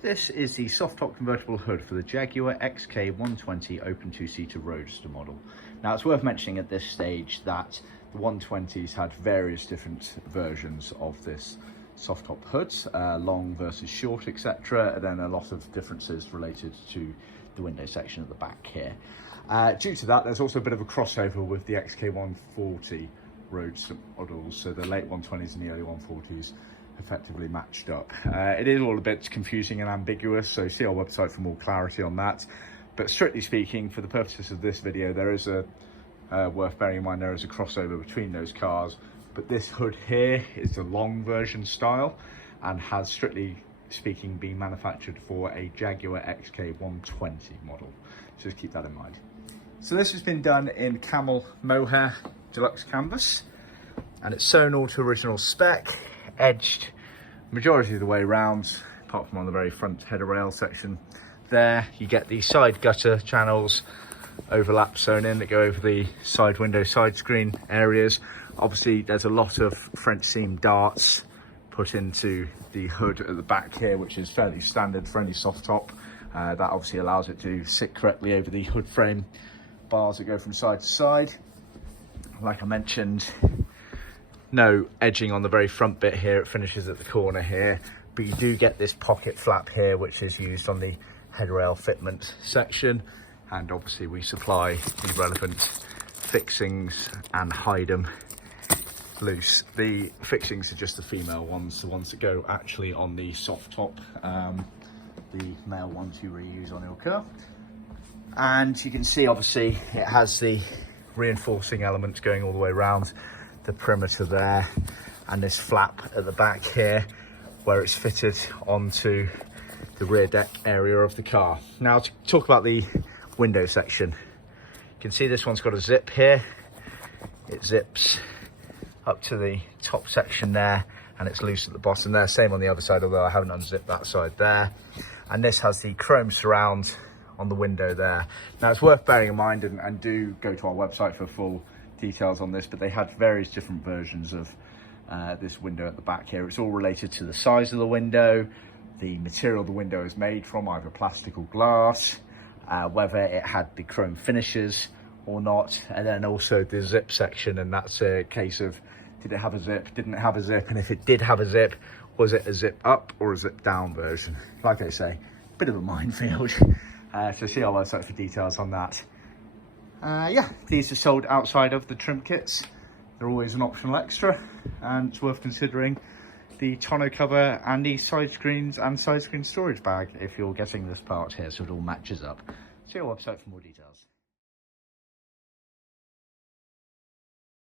This is the Soft Top Convertible Hood for the Jaguar XK120 Open Two-Seater Roadster model. Now it's worth mentioning at this stage that the 120s had various different versions of this soft top hood, long versus short, etc. And then a lot of differences related to the window section at the back here. Due to that, there's also a bit of a crossover with the XK140 Roadster models, so the late 120s and the early 140s effectively matched up. It is all a bit confusing and ambiguous, so see our website for more clarity on that. But strictly speaking, for the purposes of this video, there is a worth bearing in mind there is a crossover between those cars. But this hood here is the long version style and has, strictly speaking, been manufactured for a Jaguar XK120 model. So just keep that in mind. So this has been done in Camel Mohair Deluxe Canvas, and it's sewn all to original spec, edged majority of the way around, apart from on the very front header rail section. There you get the side gutter channels overlap sewn in that go over the side window side screen areas. Obviously there's a lot of French seam darts put into the hood at the back here, which is fairly standard for any soft top. That obviously allows it to sit correctly over the hood frame bars that go from side to side. Like I mentioned, no edging on the very front bit here, it finishes at the corner here, but you do get this pocket flap here, which is used on the head rail fitment section, and obviously we supply the relevant fixings and hide them loose. The fixings are just the female ones, the ones that go actually on the soft top, the male ones you reuse on your car. And you can see obviously it has the reinforcing elements going all the way around the perimeter there, and this flap at the back here where it's fitted onto the rear deck area of the car. Now to talk about the window section, you can see this one's got a zip here. It zips up to the top section there, and it's loose at the bottom there. Same on the other side, although I haven't unzipped that side there. And this has the chrome surround on the window there. Now it's worth bearing in mind, and do go to our website for full details on this, but they had various different versions of this window at the back here. It's all related to the size of the window, the material the window is made from, either plastic or glass, whether it had the chrome finishes or not, and then also the zip section, and that's a case of did it have a zip, didn't it have a zip, and if it did have a zip, was it a zip up or a zip down version? Like I say, bit of a minefield. So see our website for details on that. Yeah, these are sold outside of the trim kits. They're always an optional extra, and it's worth considering the tonneau cover and the side screens and side screen storage bag if you're getting this part here, so it all matches up. See our website for more details.